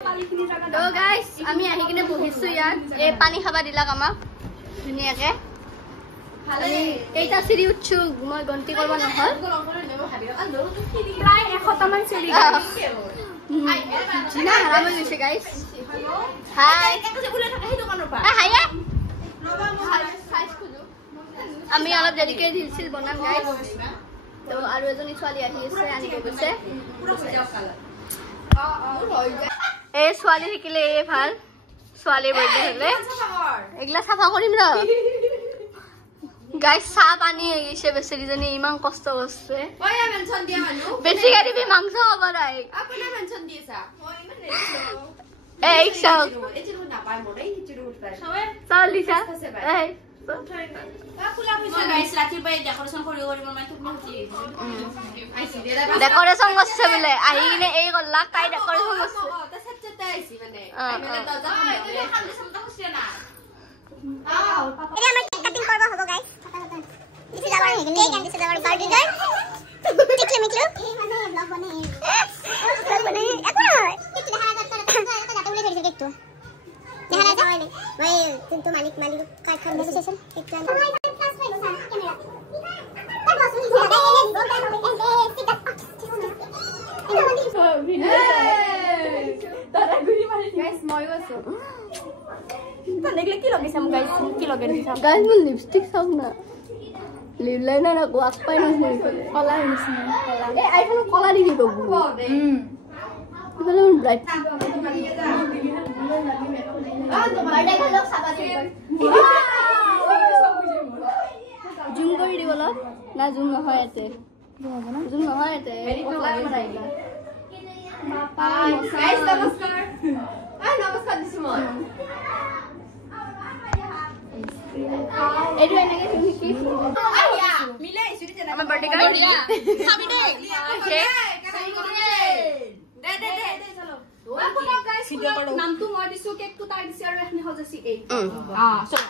তো গাইস আমি আহি কিনে বহিছো ইয়াত এই পানী খাবা দিলাক আমাক ধুনিয়াকে ভালে কেইটা চিৰি উঠছো মই গন্তি কৰিব নহল প্ৰায় 100 টা মান চিৰি জিনা হাৰাম হৈ গৈছে গাইস হাই হাই আমি অলপ দেৰিকে দিছিল বনাম গাইস তো আৰু এজনী ছোৱালী আহি আছে আনিব গৈছে এই ছোৱালী থাকিলে এই ভাল ছোৱালীৰ বাৰ্থডে হলে এগলা সাফা কৰিম ৰ গাইস চাহ পানী হৈ গৈছে বেচেৰীজনী ইমান কষ্ট কৰিছে ওয়া মেনশন দিয়া মানু বেছি গাড়ী মাংস খাব নাই আপনা মেনশন দিছা মই মানে এই চাও এচিরু না পায় মোরে এচিরু উঠবাই সবাই চাও লিসা এই ডেকোরেশন করছে বলে আহি কিনে এই গল্লা কাই ডেকোরেশন করছে তা সচ্চতে আইছি মানে মানে দরজা এটা খালি সমতা হচ্ছে না এটা আমরা কেক কাটিং করব হবো guys this is our cake and this is our birthday girl Tikli Miklu এই মানে ব্লগ বানাই এখন একটু দেখা যাচ্ছে এটা যাতে বলে ফেলছে একটু দেখা যায় ভাই কিন্তু মালিক কাজ করবে সেশন একটু guys mo lipstick saw na lip liner na ko akpay na কলা নিছে eh iPhone color di ko Hello bright birthday ka lok saba di zoom kori di bola na zoom na hoy ate zoom na hoy ate pokla maraila papa guys নমস্কার নমস্কার দিছি মই এডু এনেকে তুমি কি আইয়া মিলে ইসুরি জানা আমার বার্থডে কার্ড খাবি দে দে চলো আপনা গাইস নামটো মই দিছো কেকটো তাই দিছি আৰু এখনি হজাছি এই চলো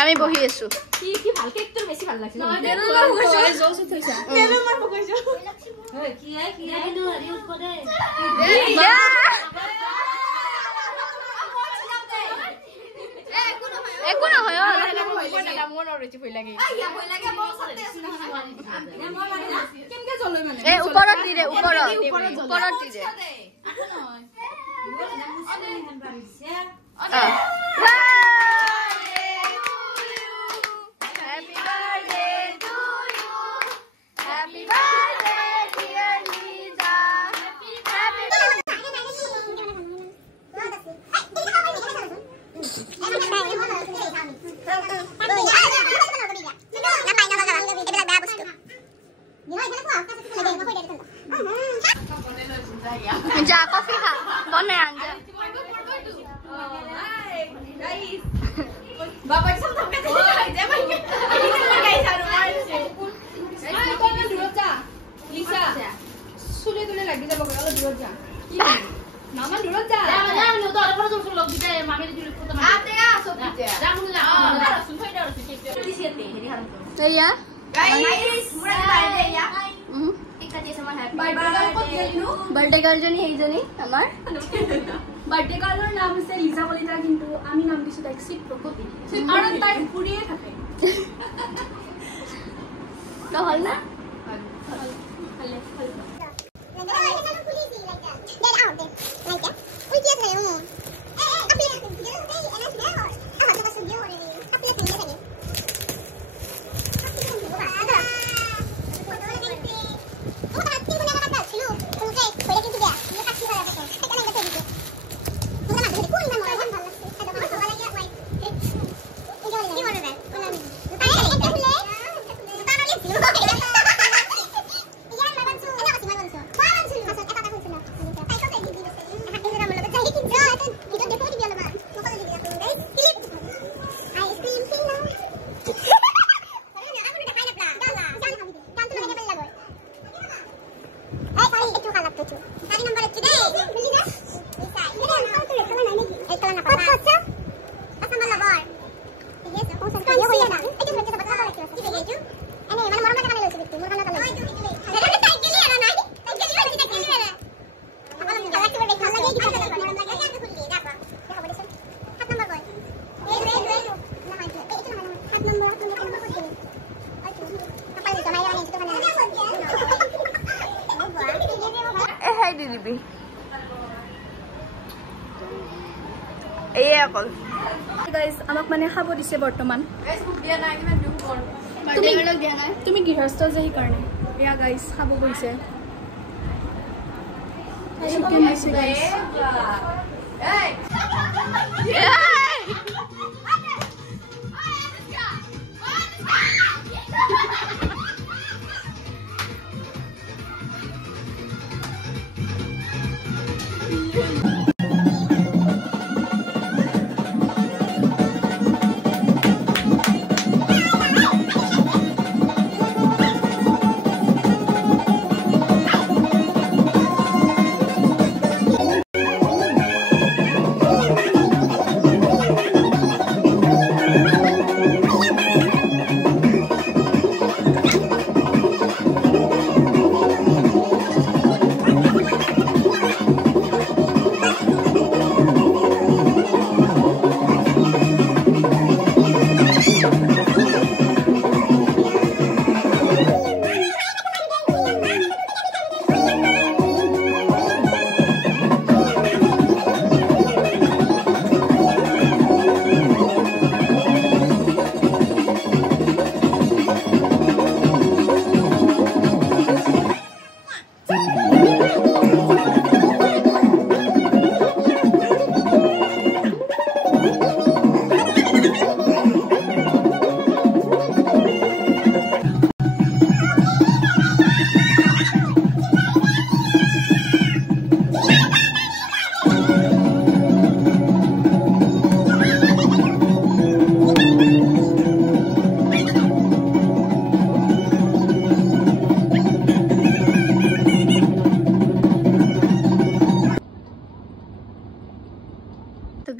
আমি বহি আছো কি ভাল কেকটো বেছি ভাল লাগছে জলছে থৈছা মই বকৈছো কি কিনো ইউজ কৰে একো নহয় মোৰ ৰৈছি ভই লাগে আইয়া ভই লাগে মই সতে আছে না মই মানে কেনকে জ্বলই মানে এ ওপৰত দি দে ওপৰত দি দে जा कॉफी खा कौन है आंजा गाइस बाबा सब थके थे जे भाई गाइस आरो मारছে गाइस कोन दूर जा लिसा सुले तुले লাগি যাব গলা দূর যা মামা দূর যা যা নো তো আর পর তো লগ দিতে মামি দিলে ফটো না আতে আ সব দিতে যা মুলা শুন হই দাও দিতে দিছিতে হেরি হারম तो या गाइस मुरा बार्थडे या বার্থডে গার্ল জনী এইজনী আমার বাৰ্থডে গাৰ্লৰ নাম আছে লিজা কলিতা কিন্তু আমি নাম দিছো তাইক চিট প্ৰকৃতি কাৰণ তাই ফুৰিয়ে থাকে তো হল না এই অকল গাইস আমাক মানে খাব দিছে বৰ্তমান গাইস খুব দিয়া নাই কিমান দুখ কৰ তুমি গৃহস্থ যে সেইকাৰণে এয়া গাইস খাব গৈছে চিকেন আছে গাইস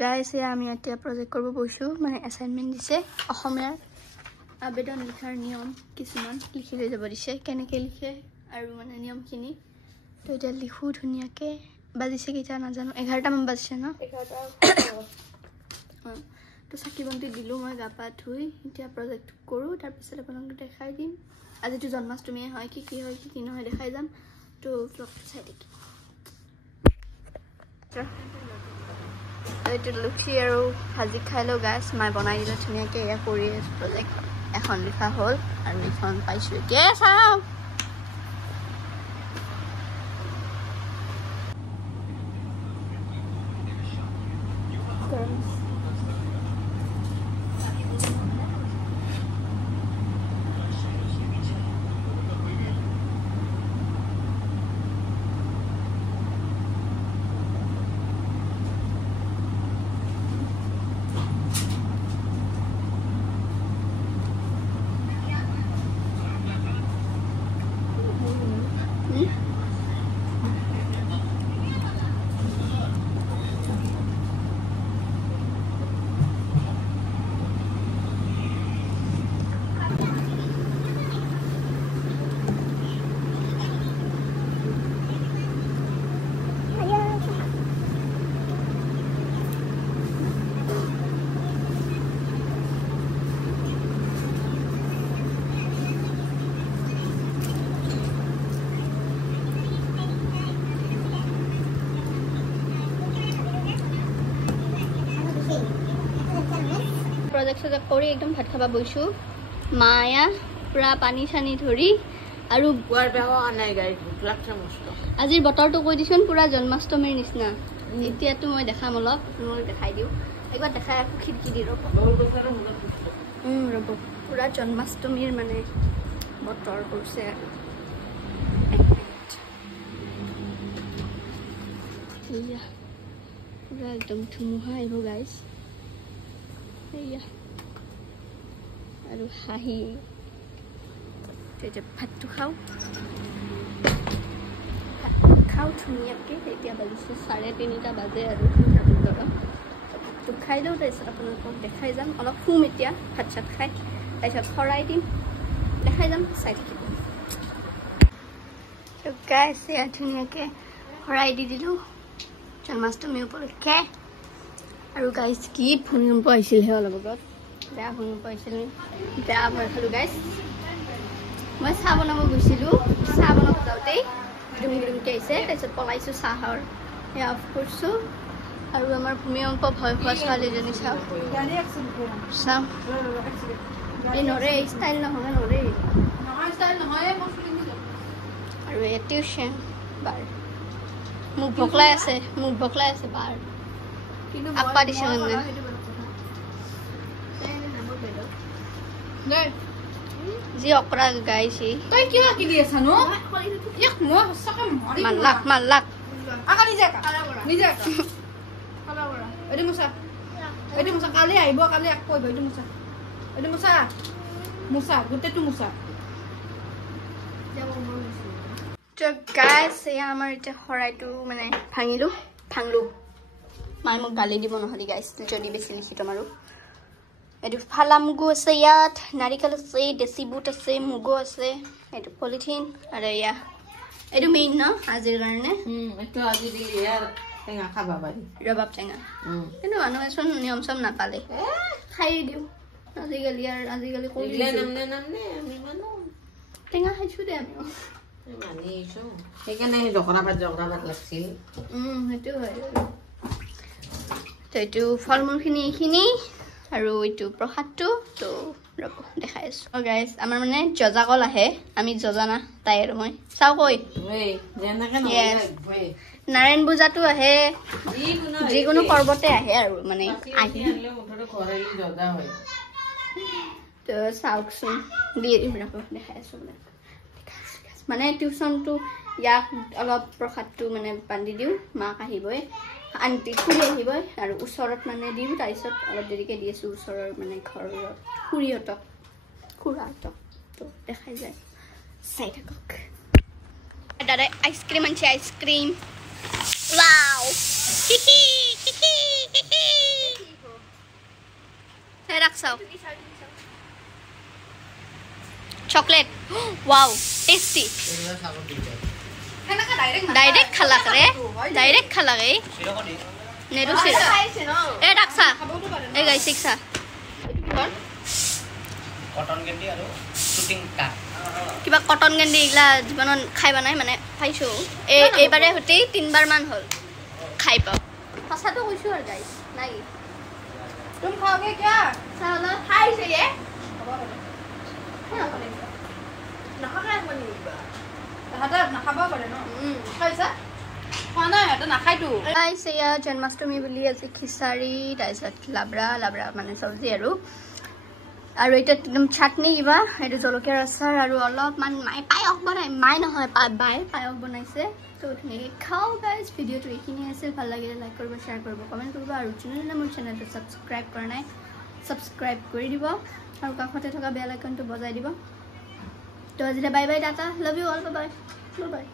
গাইছে আমি এতিয়া প্ৰজেক্ট কৰিব বৈছো মানে এসাইনমেন্ট দিছে অসমীয়াৰ আবেদন লিখাৰ নিয়ম কিছুমান লিখি লৈ যাব দিছে কেনেকৈ লিখে আৰু মানে নিয়মখিনি তো এতিয়া লিখো ধুনীয়াকে বাজিছে কেইটা নাজানো 11টা মান বাজিছে ন 11টা তো চাকি বন্তি দিলো মই গা পা ধুই এতিয়া প্ৰজেক্ট কৰো তাৰ পিছত আপোনালোকক দেখাই দিম আজিটো জন্মাষ্টমী হয় কি হয় কি নহয় দেখাই যাম তো ব্লগটো চাই দেখি এইটো লুচি আৰু ভাজি খাই লো গাছ মাই বনাই দিলে ধুনীয়াকে এয়া কৰি প্ৰজেক্ট এখন লিখা হ'ল আৰু এখন পাইছো এতিয়া চাও প্ৰজেক্ট কৰি একদম ভাত খাবা বইছো মায়া পুৰা পানী চানি ধৰি আৰু গুৱাৰ বেয়া নাই গাই ভোক লাগছে মস্ত আজিৰ বতৰটো কৈ দিছোন পুৰা জন্মাষ্টমীৰ নিচিনা এতিয়াতো মই দেখাম অলপ মই দেখাই দিও একবাৰ দেখাই আকৌ খিৰকি দি ৰব ৰব পুৰা জন্মাষ্টমীৰ মানে বতৰ কৰিছে এয়া পুৰা একদম ধুমুহা আহিব গাইজ এয়া আৰু হাঁহি এতিয়া ভাতটো খাওঁ ধুনীয়াকৈ এতিয়া বাজিছে 3:30 বাজে আৰু ভাতটো খাই দিওঁ তাৰপিছত আপোনালোকক দেখাই যাম অলপ শুম এতিয়া ভাত চাত খাই তাৰপিছত খৰাই দিম দেখাই যাম চাই থাকিব গাইছ এয়া ধুনীয়াকৈ খৰাই দি দিলোঁ জন্মাষ্টমী উপলক্ষে আৰু গাইছ কি ভূমিকম্প আহিছিলহে অলপ আগত বেয়া ভূমিকম্প আহিছিল বেয়া ভয় খালোঁ গাইছ মই চাহ বনাব গৈছিলোঁ চাহ বনাব যাওঁতেই দুমকে আহিছে তাৰপিছত পলাইছোঁ চাহৰ সেয়া অফ কৰিছোঁ আৰু আমাৰ ভূমিকম্প ভয় খোৱা ছোৱালীজনী চাওঁ চাওঁ এই নৰে ষ্টাইল নহয় নৰে আৰু এই টিউশ্যন বাৰ মোক ভোকলাই আছে বাৰ আপা দিছে মানে যি অকৰা গাইছি তই কিয় কি দি আছা নো এক মই সঁচাকে মৰি মাল্লাক আকা নিজে খালা বৰা এইটো মুছা কালি আহিব কালি এক কইব এইটো মুছা গোটেইটো মুছা তো গাইছ এয়া আমাৰ এতিয়া শৰাইটো মানে ভাঙলো মায়ে মোক গালি দিব নহ'লে গাইছ যদি বেছি লিখি থম আৰু এইটো ফালা মুগু আছে ইয়াত নাৰিকল আছে দেশী বুট আছে মুগু আছে এইটো পলিথিন আৰু এয়া এইটো মেইন ন আজিৰ কাৰণে এইটো আজি দিলি ইয়াৰ টেঙা খাবা পাৰি ৰবাব টেঙা কিন্তু মানুহে চোন নিয়ম চম নাপালে খাই দিওঁ আজিকালি কৰি নামনে আমি মানো টেঙা খাইছোঁ দে আমিও মানিছো সেইকাৰণে জকৰা পাত লাগছিল সেইটো হয় তো এইটো ফল মূলখিনি এইখিনি আৰু এইটো প্ৰসাদটো তো ৰ'ব দেখাই আছোঁ গাইছ আমাৰ মানে জজাকল আহে আমি জজানা তাই আৰু মই চাওঁ কৈ নাৰায়ণ পূজাটো আহে যিকোনো পৰ্বতে আহে আৰু মানে আহি তো চাওকচোন দেখাই আছোঁ মানে টিউশ্যনটো ইয়াক অলপ প্ৰসাদটো মানে বান্ধি দিওঁ মাক আহিবই আন্টি খুৰী আহিবই আৰু ওচৰত মানে দিওঁ তাৰপিছত অলপ দেৰিকৈ দি আছোঁ ওচৰৰ মানে ঘৰত খুৰাহঁতক তো দেখাই যায় চাই থাকক দাদাই আইচক্ৰীম আনছে আইচক্ৰীম ৱাও ৰাখচাও চকলেট ৱাও টেষ্টি ডাইৰেক্ট খালাক ৰে নেৰু চিৰা এ ৰাখছা এ গাই শিকছা কটন কেন্ডি আৰু শুটিং কাট কিবা কটন কেন্ডি ইগলা জীৱনত খাই বনাই মানে পাইছোঁ এইবাৰে সৈতে 3বাৰ মান হ'ল খাই পাওঁ সঁচাটো কৈছোঁ আৰু গাইছ নাই তুমি খাওগে কিয়া চাহ অলপ খাইছে এ নাখাব পাৰে ন খাইছা খোৱা নাই এটা নাখায়তো গাইছ এয়া জন্মাষ্টমী বুলি আজি খিচাৰি তাৰপিছত লাবৰা মানে চব্জি আৰু এটা একদম চাটনি কিবা এইটো জলকীয়াৰ আচাৰ আৰু অলপমান মায়ে পায়স বনাই মায়ে নহয় বায়ে পায়স বনাইছে তো ধুনীয়াকৈ খাওঁ গাইজ ভিডিঅ'টো এইখিনি আছিল ভাল লাগিলে লাইক কৰিব শ্বেয়াৰ কৰিব কমেণ্ট কৰিব আৰু যোনে মোৰ চেনেলটো ছাবস্ক্ৰাইব কৰা নাই ছাবস্ক্ৰাইব কৰি দিব আৰু কাষতে থকা বেল আইকনটো বজাই দিব তো আজিলৈ bye bye Tata love you all bye bye